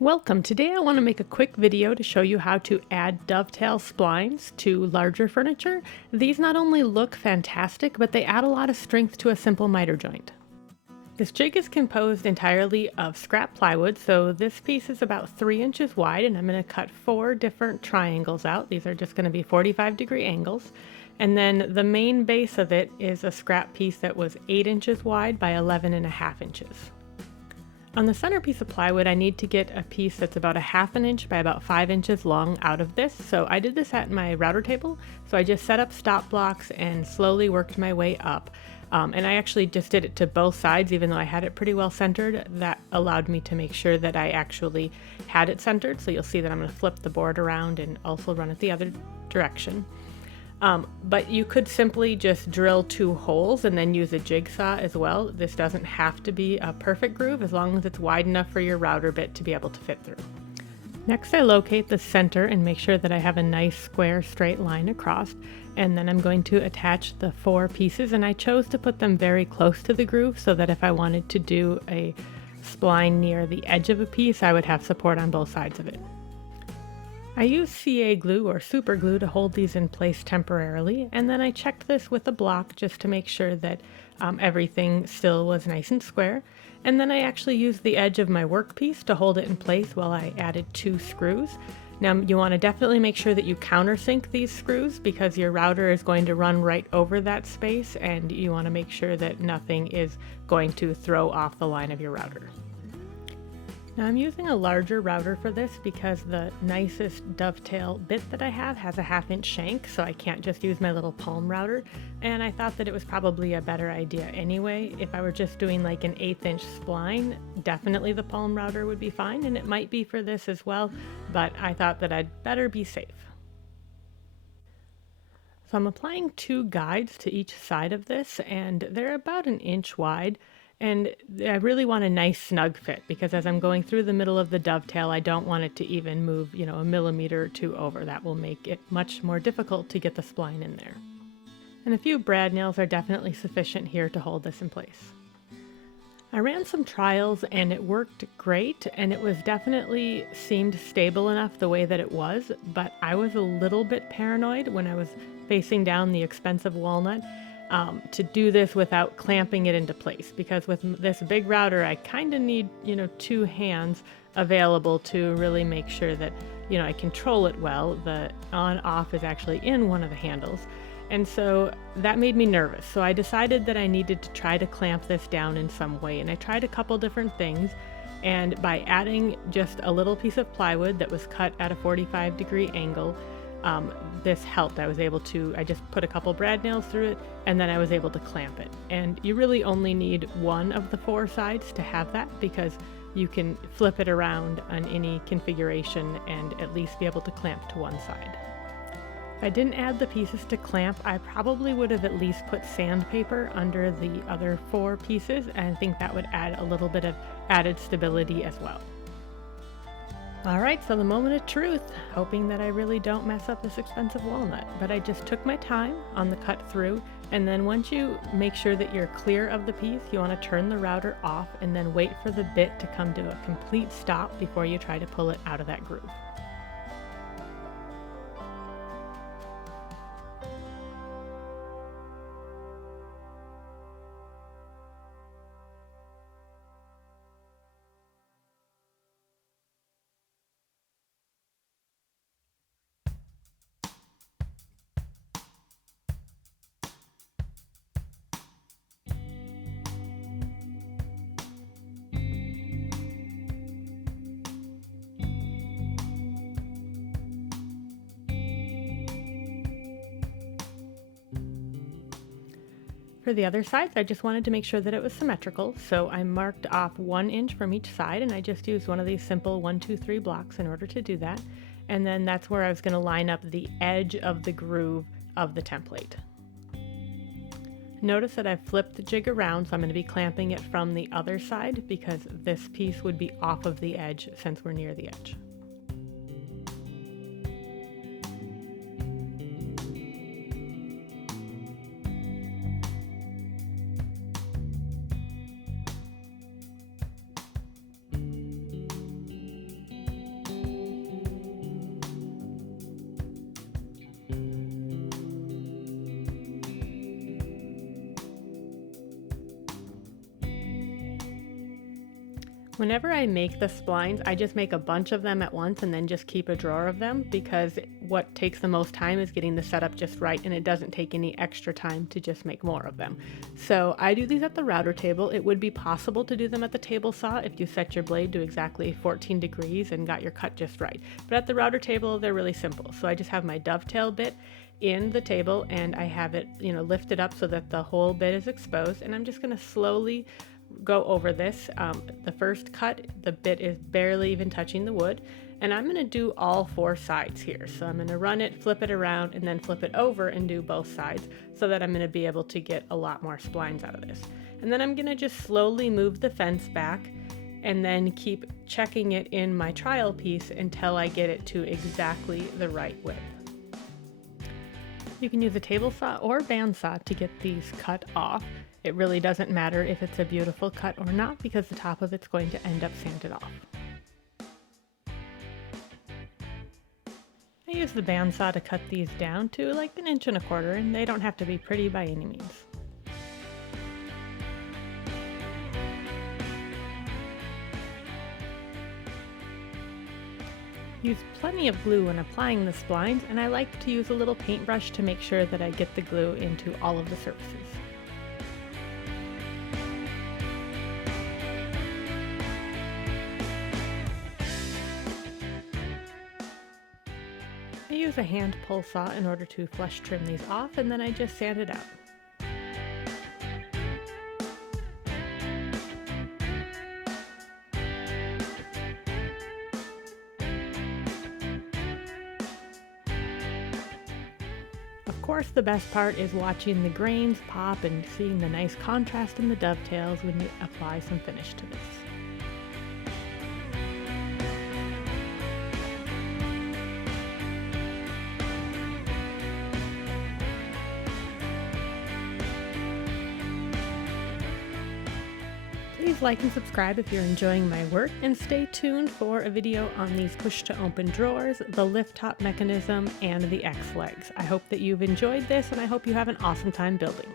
Welcome. Today I want to make a quick video to show you how to add dovetail splines to larger furniture. These not only look fantastic, but they add a lot of strength to a simple miter joint. This jig is composed entirely of scrap plywood, so this piece is about 3 inches wide, and I'm going to cut 4 different triangles out. These are just going to be 45-degree angles. And then the main base of it is a scrap piece that was 8 inches wide by 11.5 inches. On the center piece of plywood, I need to get a piece that's about 1/2 inch by about 5 inches long out of this. So I did this at my router table. So I just set up stop blocks and slowly worked my way up. And I actually just did it to both sides, even though I had it pretty well centered. That allowed me to make sure that I actually had it centered. So you'll see that I'm going to flip the board around and also run it the other direction. But you could simply just drill 2 holes and then use a jigsaw as well. This doesn't have to be a perfect groove as long as it's wide enough for your router bit to be able to fit through. Next, I locate the center and make sure that I have a nice square straight line across, and then I'm going to attach the 4 pieces, and I chose to put them very close to the groove so that if I wanted to do a spline near the edge of a piece, I would have support on both sides of it. I used CA glue or super glue to hold these in place temporarily, and then I checked this with a block just to make sure that everything still was nice and square. And then I actually used the edge of my workpiece to hold it in place while I added 2 screws. Now you want to definitely make sure that you countersink these screws because your router is going to run right over that space, and you want to make sure that nothing is going to throw off the line of your router. Now I'm using a larger router for this because the nicest dovetail bit that I have has a 1/2 inch shank, so I can't just use my little palm router, and I thought that it was probably a better idea anyway. If I were just doing like an 1/8 inch spline, definitely the palm router would be fine, and it might be for this as well, but I thought that I'd better be safe. So I'm applying 2 guides to each side of this, and they're about 1 inch wide. And I really want a nice snug fit because as I'm going through the middle of the dovetail, I don't want it to even move, a millimeter or 2 over. That will make it much more difficult to get the spline in there. And a few brad nails are definitely sufficient here to hold this in place. I ran some trials and it worked great, and it was definitely seemed stable enough the way that it was, but I was a little bit paranoid when I was facing down the expensive walnut to do this without clamping it into place, because with this big router I kind of need 2 hands available to really make sure that I control it well. The on off is actually in one of the handles, and so that made me nervous. So I decided that I needed to try to clamp this down in some way, and I tried a couple different things, and by adding just a little piece of plywood that was cut at a 45-degree angle, this helped. I just put a couple brad nails through it, and then I was able to clamp it. And you really only need one of the 4 sides to have that, because you can flip it around on any configuration and at least be able to clamp to one side. If I didn't add the pieces to clamp, I probably would have at least put sandpaper under the other 4 pieces, and I think that would add a little bit of added stability as well. Alright, so the moment of truth, hoping that I really don't mess up this expensive walnut, but I just took my time on the cut through, and then once you make sure that you're clear of the piece, you want to turn the router off and then wait for the bit to come to a complete stop before you try to pull it out of that groove. For the other sides, I just wanted to make sure that it was symmetrical, so I marked off 1 inch from each side, and I just used one of these simple 1, 2, 3 blocks in order to do that. And then that's where I was going to line up the edge of the groove of the template. Notice that I've flipped the jig around, so I'm going to be clamping it from the other side because this piece would be off of the edge since we're near the edge. Whenever I make the splines, I just make a bunch of them at once and then just keep a drawer of them, because what takes the most time is getting the setup just right, and it doesn't take any extra time to just make more of them. So I do these at the router table. It would be possible to do them at the table saw if you set your blade to exactly 14 degrees and got your cut just right. But at the router table, they're really simple. So I just have my dovetail bit in the table and I have it, lifted up so that the whole bit is exposed, and I'm just going to slowly go over this. The first cut, the bit is barely even touching the wood, and I'm going to do all 4 sides here. So I'm going to run it, flip it around, and then flip it over and do both sides, so that I'm going to be able to get a lot more splines out of this. And then I'm going to just slowly move the fence back and then keep checking it in my trial piece until I get it to exactly the right width. You can use a table saw or bandsaw to get these cut off. It really doesn't matter if it's a beautiful cut or not, because the top of it's going to end up sanded off. I use the bandsaw to cut these down to like 1 1/4 inches, and they don't have to be pretty by any means. Use plenty of glue when applying the splines, and I like to use a little paintbrush to make sure that I get the glue into all of the surfaces. I use a hand pull saw in order to flush trim these off, and then I just sand it out. Of course, the best part is watching the grains pop and seeing the nice contrast in the dovetails when you apply some finish to this. Please like and subscribe if you're enjoying my work, and stay tuned for a video on these push-to-open drawers, the lift top mechanism, and the X legs. I hope that you've enjoyed this, and I hope you have an awesome time building.